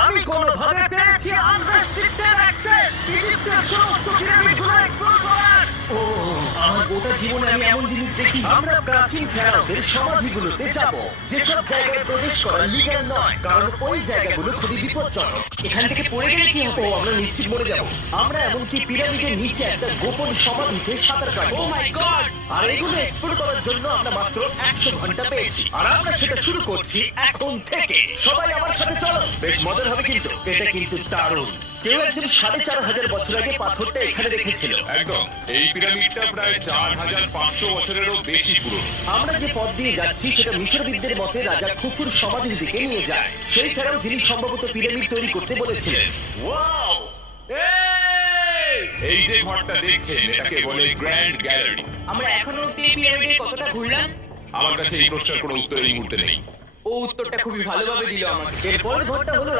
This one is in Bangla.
আমি কোনোভাবে পেয়েছি আনরেস্ট্রিক্টেড অ্যাক্সেস ইজিপ্টের সমস্ত পিরামিডগুলো এক্সপ্লোর করার। আমার গোটা জীবনে আমি এমন জিনিস দেখি। আমরা প্রাচীন ফেরাওদের সমাধিগুলোতে যাব, যেসব জায়গায় প্রবেশ করা লিগ্যাল নয়, কারণ ওই জায়গাগুলো খুবই বিপজ্জনক। এখান থেকে পড়ে গেলে কি হবে? আমরা নিশ্চিত মরে যাব। আমরা এমনকি পিরামিডের নিচে একটা গোপন সমাধিতে সাঁতার ও কাটবো। মাই গড! আর এগুলো এক্সপ্লোর করার জন্য আমরা মাত্র 100 ঘন্টা পেয়েছি, আর আমরা সেটা শুরু করছি এখন থেকে। সবাই আমার সাথে চলো, বেশ মজার হবে কিন্তু। এটা কিন্তু দারুণ। কেউ একজন 4500 বছর আগে পাথরটা এখানে রেখেছিল। একদম, এই পিরামিডটা প্রায় 4500 বছরেরও বেশি পুরনো। আমরা যে পথ দিয়ে যাচ্ছি সেটা মিশরবিদদের মতে রাজা খুফুর সমাধির দিকে নিয়ে যায়, সেই ফেরাও যিনি সম্ভবত পিরামিড তৈরি করতে বলেছিলেন। ওয়াও! এই যে ঘরটা দেখছেন এটাকে বলে গ্র্যান্ড গ্যালারি। আমরা এখনো অব্দি এই পিরামিডে কতটা ঘুরলাম? আমার কাছে এই প্রশ্নের কোনো উত্তর এই মুহূর্তে নেই। ও উত্তরটা খুবই ভালোভাবে দিল আমাকে। এরপরের ঘরটা হলো